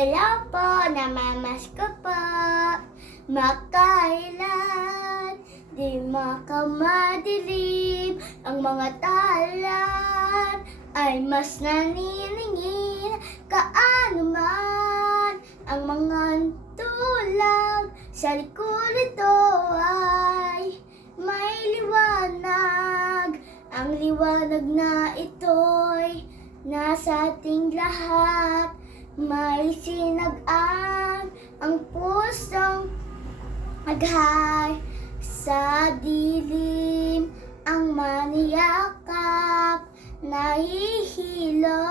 Hello po, namamasko po. Makailan, di makamadilim. Ang mga talan ay mas naniningin. Kaano man ang mga tulag sa likod ito ay may liwanag. Ang liwanag na ito'y nasa ating lahat. May sinagaan ang pusong aghay sa dilim. Ang maniyakap, nahihilo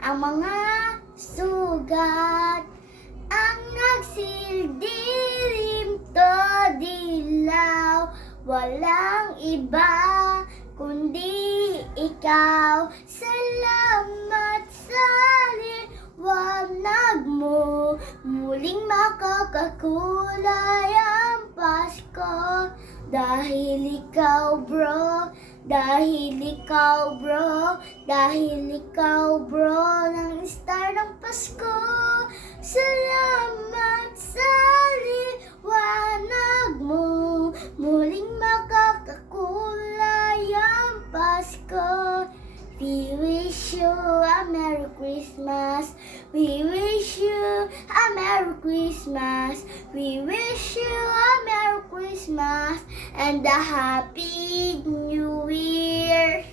ang mga sugat. Ang nagsildilim to dilaw, walang iba kundi ikaw. Salamat sa liwanag mo, muling makakakulay ang Pasko. Dahil ikaw bro, dahil ikaw bro, dahil ikaw bro, ng star ng Pasko. Salamat sa liwanag mo, muling makakakulay ang Pasko. We wish you a Merry Christmas. We wish you a Merry Christmas. We wish you a Merry Christmas and a Happy New Year.